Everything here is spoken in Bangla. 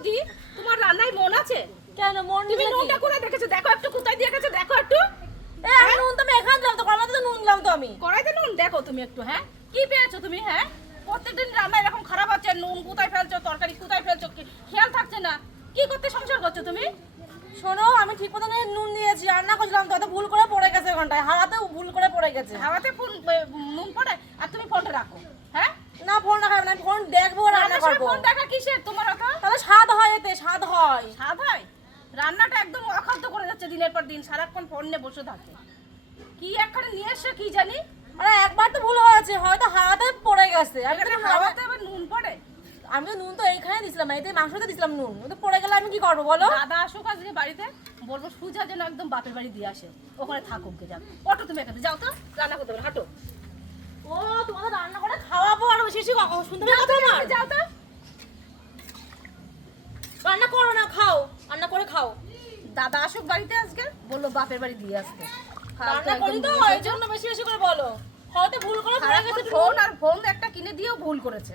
বৌদি তোমার রান্নায় মন আছে? কেন মন তুমি নেই? নুনটা কোথায় রেখেছো? দেখো একটু কোথায় দিয়ে রেখেছো, দেখো একটু। আমি নুন তো আমি এখানে দিলাম তো, কড়াইতে তো নুন দিলাম তো আমি। কড়াইতে নুন দেখো তুমি একটু, হ্যাঁ কি পেয়েছো তুমি? হ্যাঁ প্রত্যেকদিন রান্না এরকম খারাপ হচ্ছে, নুন কোথায় ফেলছো, তরকারি কোথায় ফেলছো, খেয়াল থাকছে না। কি করতে সংসার করছো তুমি? শোনো, আমি ঠিক মতো নুন দিয়েছি, রান্না করছিলাম তো, হয়তো ভুল করে পড়ে গেছে ওখানটায়, হাওয়াতেও ভুল করে পড়ে গেছে। হাওয়াতে নুন পড়ে আর তুমি ফোনটা রাখো। হ্যাঁ না ফোন রাখা যাবে না, আমি ফোন দেখবো, রান্না করবো। ফোন দেখা কিসের তোমার অত? তাহলে স্বাদ হয়, এতে স্বাদ হয়। স্বাদ হয়? রান্নাটা একদম অখাদ্য করে যাচ্ছে দিনের পর দিন, সারাক্ষণ ফোন নিয়ে বসে থাকে। কি একখানে নিয়ে এসছো কি জানি? আরে একবার তো ভুল হয়েছে, হয়তো হাওয়াতে পড়ে গেছে। এখানে হাওয়াতে আবার নুন পড়ে? আমি তো নুন তো এইখানে দিছিলাম, এতে মাংসতে দিছিলাম নুন, ও তো পড়ে গেলে আমি কি করবো বলো? দাদা আসুক আজকে বাড়িতে, বলবো সুজা যেন একদম বাপের বাড়ি দিয়ে আসে, ওখানে থাকুক গে যাক। অটো তুমি এখানে যাও তো, রান্না করতে হবে, হাঁটো। ও তোমাদের রান্না করে খাওয়াবো আর শেষে কখন শুনতে পাবে কথা আমার? যাও তো। রান্না করো না, খাও, রান্না করে খাও। দাদা আসুক বাড়িতে আজকে, বললো বাপের বাড়ি দিয়ে আসতে। রান্না করি তো এই জন্য বেশি বেশি করে বলো, হয়তো ভুল করে পড়ে গেছে। ফোন আর ফোন একটা কিনে দিয়েও ভুল করেছে।